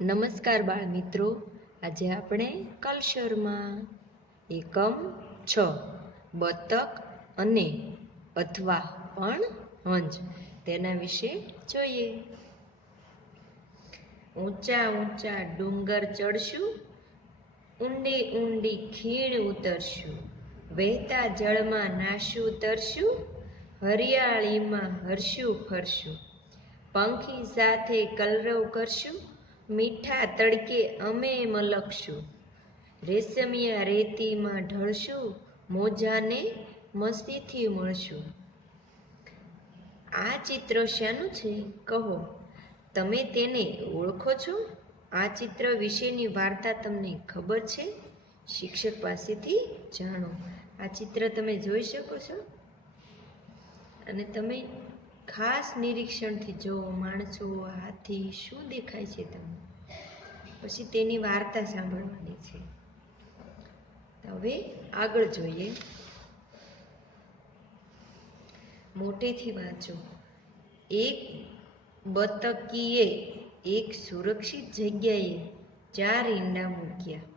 નમસ્કાર બાળ મિત્રો, આજે આપણે કલશરમાં એકમ 6 બતક અને અથવા પણ હંસ તેના વિશે જોઈએ. ઊંચા ઊંચા ડુંગર ચડશું, ઊંડી ઊંડી ખીણ ઉતરશું, વહેતા જળમાં નાશું તરશું, હરિયાળીમાં હરશું ફરશું, પંખી સાથે કલરવ કરશું, મીઠા તડકે અમે મલકશું, રેશમિયા રેતીમાં ઢળશું, મોજાને મસ્તીથી મળશું. આ ચિત્ર શાનું છે કહો? તમે તેને ઓળખો છો? આ ચિત્ર વિશેની વાર્તા તમને ખબર છે? શિક્ષક પાસેથી જાણો. આ ચિત્ર તમે જોઈ શકો છો અને તમે ખાસ નિરીક્ષણથી જુઓ. માણસો, હાથી, શું દેખાય છે તમને? પછી તેની વાર્તા સાંભળવાની છે. હવે આગળ જોઈએ. મોટેથી વાંચો. એક બતકીએ એક સુરક્ષિત જગ્યાએ 4 ઈંડા મૂક્યા.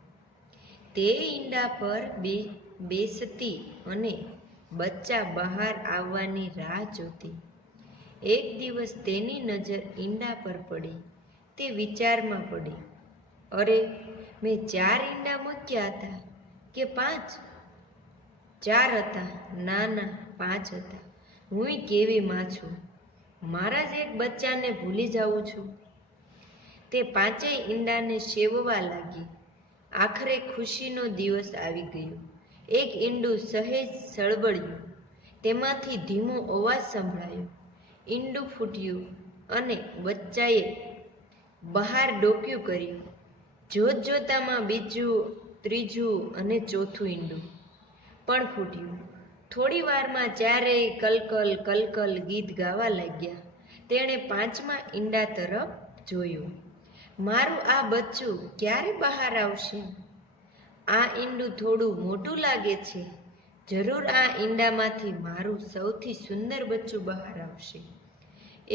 તે ઈંડા પર બેસતી અને બચ્ચા બહાર આવવાની રાહ જોતી. એક દિવસ તેની નજર ઈંડા પર પડી. તે વિચારમાં પડી, અરે, મેં 4 ઈંડા મૂક્યા હતા કે 5? 4 હતા. ના ના, 5 હતા. હુંય કેવી માં છું, મારા જ એક બચ્ચાને ભૂલી જાઉં છું. તે 5 ઈંડાને સેવવા લાગી. આખરે ખુશીનો દિવસ આવી ગયો. એક ઈંડું સહેજ સળવળ્યું. તેમાંથી ધીમો અવાજ સંભળાયો. ઈંડું ફૂટ્યું અને બચ્ચાએ બહાર ડોકિયું કર્યું. જોતજોતામાં બીજું, ત્રીજું અને ચોથું ઈંડું પણ ફૂટ્યું. થોડી વારમાં 4 કલકલ કલકલ ગીત ગાવા લાગ્યા. તેણે 5મા ઈંડા તરફ જોયું. મારું આ બચ્ચું ક્યારે બહાર આવશે? આ ઈંડું થોડું મોટું લાગે છે. જરૂર આ ઈંડામાંથી મારું સૌથી સુંદર બચ્ચું બહાર આવશે.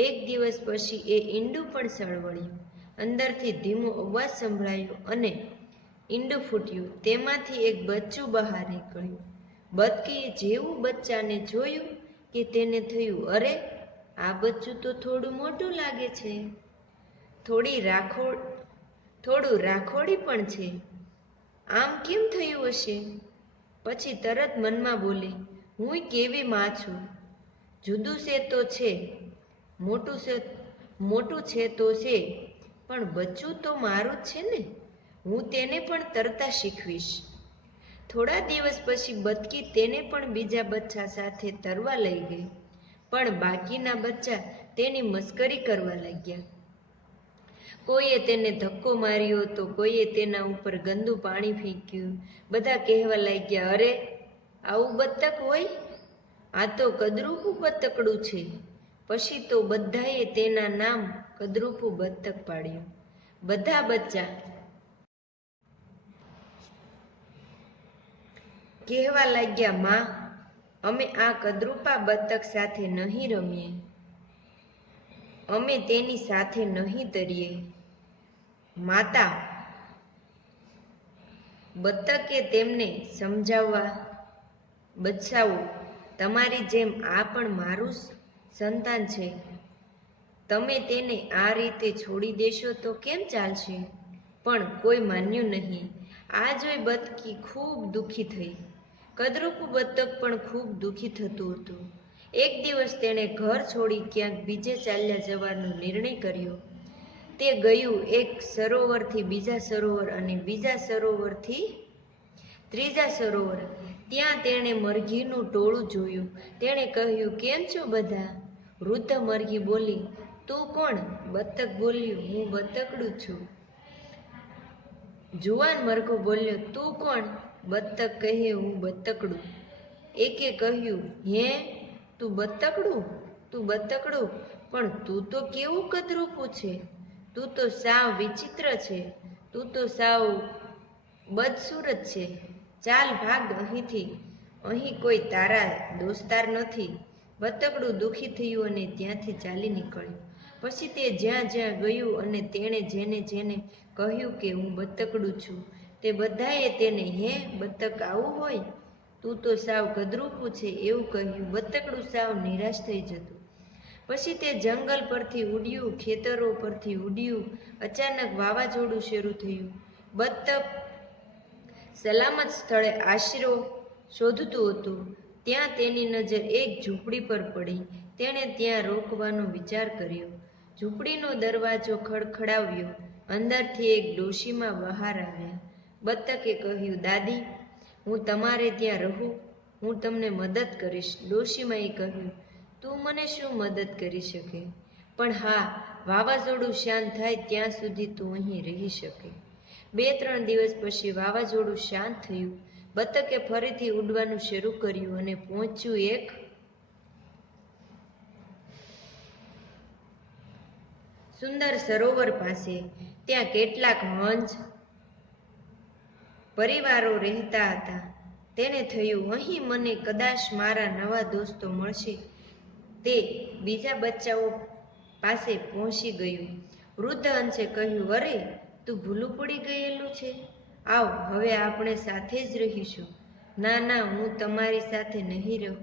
એક દિવસ પછી એ ઈંડું પણ સળવળ્યું. અંદરથી ધીમો અવાજ સંભળાયો અને ઈંડું ફૂટ્યું. તેમાંથી એક બચ્ચું બહાર નીકળ્યું. બતકીએ જેવું બચ્ચાને જોયું કે તેને થયું, અરે, આ બચ્ચું તો થોડું મોટું લાગે છે, થોડું રાખોડી પણ છે. આમ કેમ થયું હશે? પછી તરત મનમાં બોલી, હુંય કેવી માં છું, જુદું છે તો છે, મોટું છે તો છે, પણ બચ્ચું તો મારું જ છે ને. હું તેને પણ તરતા શીખવીશ. થોડા દિવસ પછી બતકી તેને પણ બીજા બચ્ચા સાથે તરવા લઈ ગઈ. પણ બાકીના બચ્ચા તેની મસ્કરી કરવા લાગ્યા. કોઈએ તેને ધક્કો માર્યો તો કોઈએ તેના ઉપર ગંદુ પાણી ફેંક્યું. બધા કહેવા લાગ્યા, અરે, આવું બતક હોય? આ તો કદરૂપું બતકડું છે. પછી તો બધાએ તેના નામ કદરૂપું બતક પાડ્યું. બધા બચ્ચા કહેવા લાગ્યા, માં, અમે આ કદરૂપા બતક સાથે નહીં રમીએ, અમે તેની સાથે નહીં તરીએ. માતા બતકે તેમને સમજાવવા, બચ્ચાઓ, તમારી જેમ આ પણ મારું સંતાન છે. તમે તેને આ રીતે છોડી દેશો તો કેમ ચાલશે? પણ કોઈ માન્યું નહીં. આ જોઈ બતકી ખૂબ દુઃખી થઈ. કદરૂપું બતક પણ ખૂબ દુઃખી થતું હતું. એક દિવસ તેણે ઘર છોડી ક્યાંક બીજે ચાલ્યા જવાનો નિર્ણય કર્યો. તે ગયું એક સરોવરથી બીજા સરોવર અને બીજા સરોવરથી ત્રીજા સરોવર. ત્યાં તેણે મરઘીનું ટોળું જોયું. તેણે કહ્યું, કેમ છો બધા? વૃદ્ધ મરઘી બોલી, તું કોણ? બતક બોલ્યું, હું બતકડું છું. જુવાન મરઘો બોલ્યો, તું કોણ? બતક કહે, હું બતકડું. એકે કહ્યું, હે, તું બતકડું? પણ તું તો કેવું કદરૂપું છે. તું તો સાવ વિચિત્ર છે. તું તો સાવ બદસુરત છે. ચાલ ભાગ અહીંથી. અહીં કોઈ તારા દોસ્તાર નથી. બતકડું દુઃખી થયું અને ત્યાંથી ચાલી નીકળ્યું. પછી તે જ્યાં જ્યાં ગયું અને તેણે જેને જેને કહ્યું કે હું બતકડું છું, તે બધાએ તેને હે બતક આવું હોય, તું તો સાવ ગદરૂપું છે એવું કહ્યું. બતકડું સાવ નિરાશ થઈ જતું. પછી તે જંગલ પરથી ઉડ્યું, ખેતરો પરથી ઉડ્યું. અચાનક વાવાઝોડું શરૂ થયું. બતક સલામત સ્થળે આશરો શોધતું હતું. ત્યાં તેની નજર એક ઝૂંપડી પર પડી. તેણે ત્યાં રોકવાનો વિચાર કર્યો. ઝૂંપડીનો દરવાજો ખડખડાવ્યો. અંદરથી એક ડોશીમા બહાર આવ્યા. બતકે કહ્યું, દાદી, હું તમારે ત્યાં રહું, હું તમને મદદ કરીશ. ડોશીમાએ કહ્યું, તું મને શું મદદ કરી શકે? પણ હા, વાવાઝોડું શાંત થાય ત્યાં સુધી તું અહીં રહી શકે. 2-3 દિવસ પછી વાવાઝોડું શાંત થયું. બતકે ફરીથી ઉડવાનું શરૂ કર્યું અને પહોંચ્યું એક સુંદર સરોવર પાસે. ત્યાં કેટલાક હંસ પરિવારો રહેતા હતા. તેને થયું, અહીં મને કદાચ મારા નવા દોસ્તો મળશે. તે બીજા બચ્ચાઓ પાસે પહોંચી ગયું. વૃદ્ધ હંસે કહ્યું, અરે, તું ભૂલું પડી ગયેલું છે. આવ, હવે આપણે સાથે જ રહીશું. ના ના, હું તમારી સાથે નહીં રહું.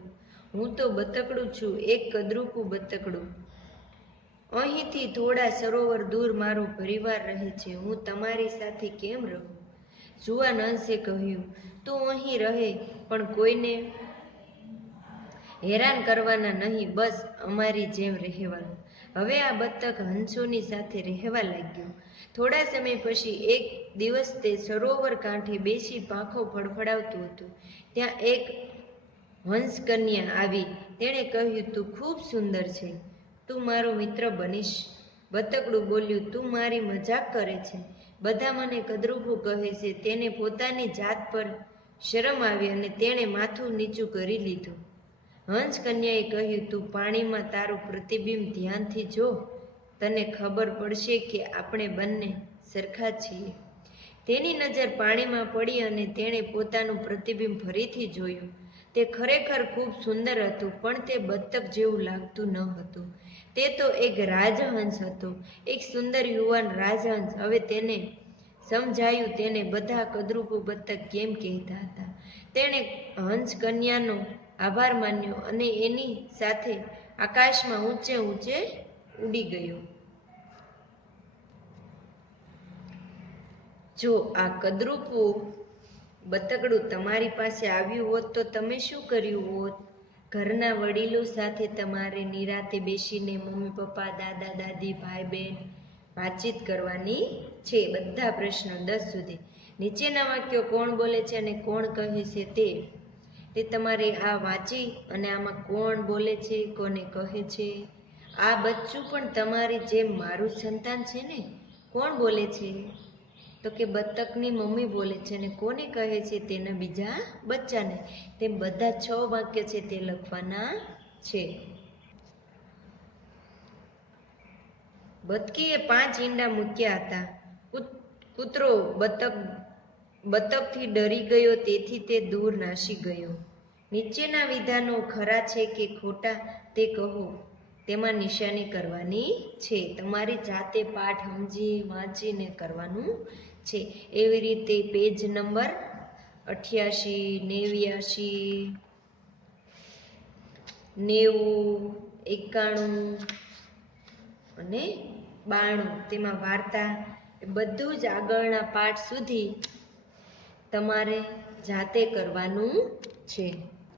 હું તો બતકડું છું, એક કદરૂપું બતકડું. અહીંથી થોડા સરોવર દૂર મારો પરિવાર રહે છે. હું તમારી સાથે કેમ રહું? જુવાન હંસે કહ્યું, તું અહીં રહે, પણ કોઈને હેરાન કરવાના નહીં, બસ અમારી જેમ રહેવાનું. હવે આ બતક હંસોની સાથે રહેવા લાગ્યો. થોડા સમય પછી એક દિવસ તે સરોવર કાંઠે બેસી પાંખો ફડફડાવતું હતું. ત્યાં એક હંસકન્યા આવી. તેણે કહ્યું, તું ખૂબ સુંદર છે, તું મારો મિત્ર બનીશ. બતકડું બોલ્યું, તું મારી મજાક કરે છે. બધા મને કદરૂપું કહે છે. તેને પોતાની જાત પર શરમ આવી અને તેણે માથું નીચું કરી લીધું. હંસકન્યાએ કહ્યું, તું પાણીમાં તારું પ્રતિબિંબ ધ્યાનથી જો, તને ખબર પડશે કે આપણે બંને સરખા છીએ. તેની નજર પાણીમાં પડી અને તેણે પોતાનું પ્રતિબિંબ ફરીથી જોયું. તે ખરેખર ખૂબ સુંદર હતું, પણ તે બતક જેવું લાગતું ન હતું. તે તો એક રાજહંસ હતો, એક સુંદર યુવાન રાજહંસ. હવે તેને સમજાયું તેને બધા કદરૂપું બતક કેમ કહેતા હતા. તેણે હંસકન્યાનો આભાર માન્યો અને એની સાથે આકાશમાં ઊંચે ઊંચે ઉડી ગયો. જો આ કદરૂપું બતકડું તમારી પાસે આવ્યું હોત તો તમે શું કર્યું હોત? ઘરના વડીલો સાથે તમારે નિરાતે બેસીને મમ્મી પપ્પા, દાદા દાદી, ભાઈ બહેન વાતચીત કરવાની છે. બધા પ્રશ્નો 10 સુધી. નીચેના વાક્યો કોણ બોલે છે અને કોણ કહે છે તે તમારે આ વાંચી અને આમાં કોણ બોલે છે, કોને કહે છે. આ બચ્ચું પણ તમારી જેમ મારું જ સંતાન છે ને? કોણ બોલે છે? તો કે બતકની મમ્મી બોલે છે. અને કોને કહે છે? તેના બીજા બચ્ચાને. તે બધા 6 વાક્ય છે તે લખવાના છે. બતકીએ 5 ઈંડા મૂક્યા હતા. કૂતરો બતકથી ડરી ગયો, તેથી તે દૂર નાસી ગયો. નીચેના વિધાનો ખરા છે કે ખોટા તે કહો. તેમાં નિશાની કરવાની છે. તમારી જાતે પાઠ સમજી વાંચીને કરવાનું છે. એવી રીતે પેજ નંબર 88, 89, 90, 91 અને 92 તેમાં વાર્તા એ બધું જ આગળના પાઠ સુધી તમારે જાતે કરવાનું છે.